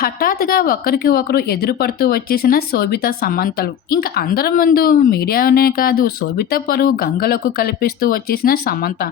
హఠాత్తుగా ఒకరికి ఒకరు ఎదురుపడుతూ వచ్చేసిన శోభిత సమంతలు. ఇంకా అందరి ముందు మీడియానే కాదు శోభిత పరువు గంగలకు కల్పిస్తూ వచ్చేసిన సమంత.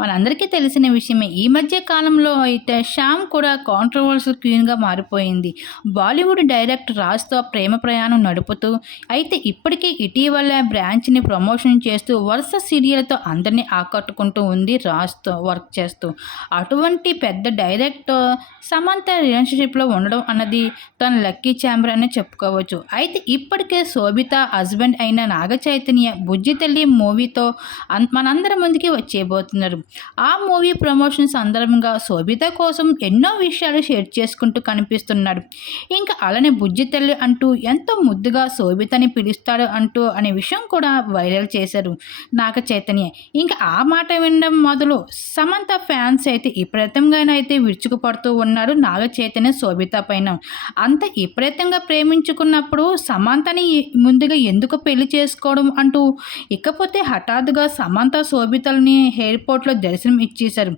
మనందరికీ తెలిసిన విషయమే ఈ మధ్య కాలంలో అయితే శ్యామ్ కూడా కాంట్రవర్సల్ క్వీన్గా మారిపోయింది. బాలీవుడ్ డైరెక్టర్ రాజ్తో ప్రేమ ప్రయాణం నడుపుతూ అయితే ఇప్పటికీ ఇటీవల బ్రాంచ్ని ప్రమోషన్ చేస్తూ వరుస సీరియల్తో అందరినీ ఆకట్టుకుంటూ ఉంది రాజ్తో వర్క్ చేస్తూ. అటువంటి పెద్ద డైరెక్టర్ సమంత రిలేషన్షిప్లో ఉండడం అన్నది తన లక్కీ ఛాంబర్ అని చెప్పుకోవచ్చు. అయితే ఇప్పటికే శోభిత హస్బెండ్ అయిన నాగ చైతన్య బుజ్జి తల్లి మూవీతో మనందరి ముందుకి వచ్చేయబోతున్నారు. ఆ మూవీ ప్రమోషన్ సందర్భంగా శోభిత కోసం ఎన్నో విషయాలు షేర్ చేసుకుంటూ కనిపిస్తున్నాడు. ఇంకా అలానే బుజ్జి తల్లి అంటూ ఎంతో ముద్దుగా శోభితని పిలుస్తాడు అంటూ అనే విషయం కూడా వైరల్ చేశారు నాగ చైతన్య ఇంకా ఆ మాట వినడం మొదలు సమంత ఫ్యాన్స్ అయితే విపరీతంగానైతే విరుచుకుపడుతూ ఉన్నారు నాగ చైతన్య శోభిత పైన. అంత విపరీతంగా ప్రేమించుకున్నప్పుడు సమంతని ముందుగా ఎందుకు పెళ్ళి చేసుకోవడం అంటూ ఇకపోతే హఠాత్తుగా సమంత శోభితల్ని ఎయిర్పోర్ట్లో దర్శనం ఇచ్చేశారు.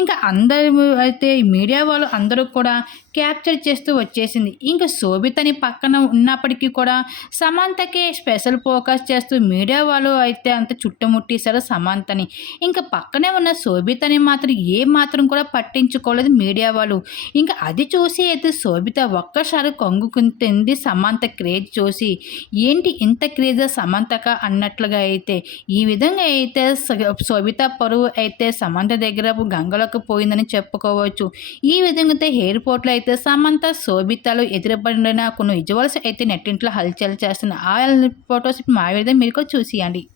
ఇంకా అందరూ అయితే మీడియా వాళ్ళు అందరూ కూడా క్యాప్చర్ చేస్తూ వచ్చేసింది. ఇంకా శోభితని పక్కన ఉన్నప్పటికీ కూడా సమంతకే స్పెషల్ ఫోకస్ చేస్తూ మీడియా వాళ్ళు అయితే అంత చుట్టుముట్టేశారు సమంతని. ఇంకా పక్కనే ఉన్న శోభితని మాత్రం ఏ మాత్రం కూడా పట్టించుకోలేదు మీడియా వాళ్ళు. ఇంకా అది చూసి అయితే శోభిత ఒక్కసారి కొంగుకుంటుంది సమంత క్రేజ్ చూసి ఏంటి ఇంత క్రేజ్ సమంతక? అన్నట్లుగా అయితే ఈ విధంగా అయితే స- శోభిత పరువు అయితే సమంత దగ్గర గంగలోకి పోయిందని చెప్పుకోవచ్చు. ఈ విధంగా అయితే ఎయిర్పోర్ట్లో అయితే సమంత శోభితలు ఎదురుపడిన కొన్ని విజువల్స్ అయితే నెట్టింట్లో హల్చల్ చేస్తున్న ఆ ఫొటోస్ మా విధంగా మీరు చూసియండి.